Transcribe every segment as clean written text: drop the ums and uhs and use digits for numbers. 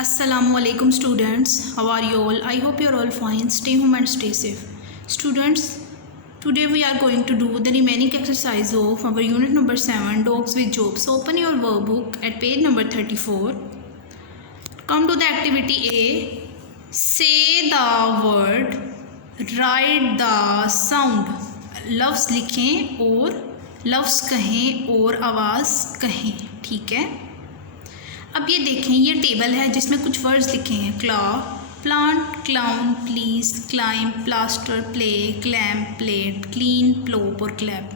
Assalamualaikum students, how are you all? I hope you are all fine. Stay home and stay safe. Students, today we are going to do the remaining exercise of our unit number 7, Dogs with Jobs. So open your workbook at page number 34. Come to the activity A. Say the word, write the sound. लफ्ज़ लिखें और लफ्ज़ कहें और आवाज़ कहें, ठीक है। अब ये देखें, ये टेबल है जिसमें कुछ वर्ड्स लिखे हैं। Claw, plant, clown, please, climb, plaster, play, clamp, plate, clean, plop और क्लैप,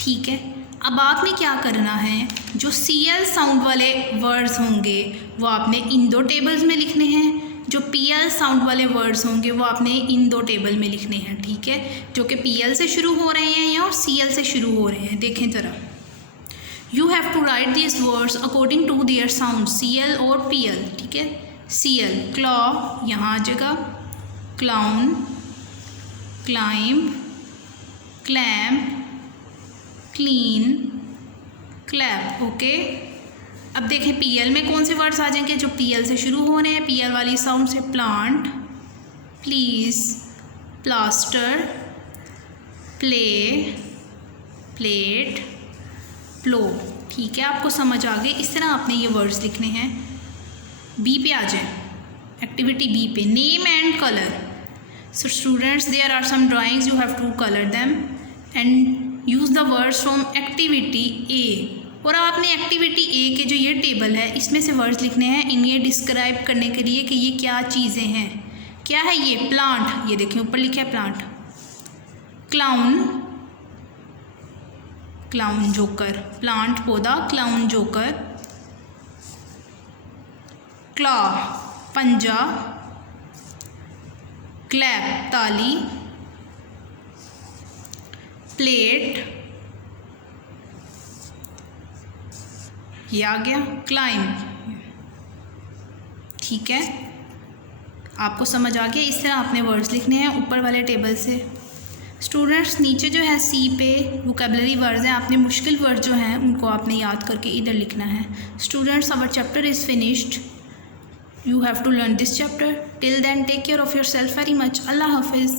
ठीक है। अब आपने क्या करना है, जो CL साउंड वाले वर्ड्स होंगे वो आपने इन दो टेबल्स में लिखने हैं, जो PL साउंड वाले वर्ड्स होंगे वो आपने इन दो टेबल में लिखने हैं, ठीक है। जो कि PL से शुरू हो रहे हैं या और CL से शुरू हो रहे हैं। देखें ज़रा, You have to write these words according to their sound, CL और PL, ठीक है। CL, claw, यहाँ आ जाएगा, clown, climb, clamp, clean, clap, okay. अब देखें PL में कौन से वर्ड्स आ जाएंगे जो PL से शुरू हो रहे हैं। PL वाली साउंड से plant, please, plaster, play, plate, plough, ठीक है। आपको समझ आ गए। इस तरह आपने ये वर्ड्स लिखने हैं। बी पे आ जाए, एक्टिविटी बी पे, name and colour. So students, there are some drawings, you have to colour them and use the words from activity A. और आपने एक्टिविटी ए के जो ये टेबल है इसमें से वर्ड्स लिखने हैं इन्हें डिस्क्राइब करने के लिए कि ये क्या चीज़ें हैं। क्या है ये? प्लांट, ये देखिए ऊपर लिखा है plant. Clown, clown joker, plant पौधा, क्लाउन जोकर। क्लॉ, पंजा। क्लैप, ताली। प्लेट, ये आ गया। क्लाइंब, ठीक है। आपको समझ आ गया। इस तरह आपने वर्ड्स लिखने हैं ऊपर वाले टेबल से। स्टूडेंट्स, नीचे जो है सी पे वोकैबुलरी वर्ड्स हैं, आपने मुश्किल वर्ड जो हैं उनको आपने याद करके इधर लिखना है। Students, our chapter is finished, you have to learn this chapter. Till then take care of yourself very much. Allah हाफिज़।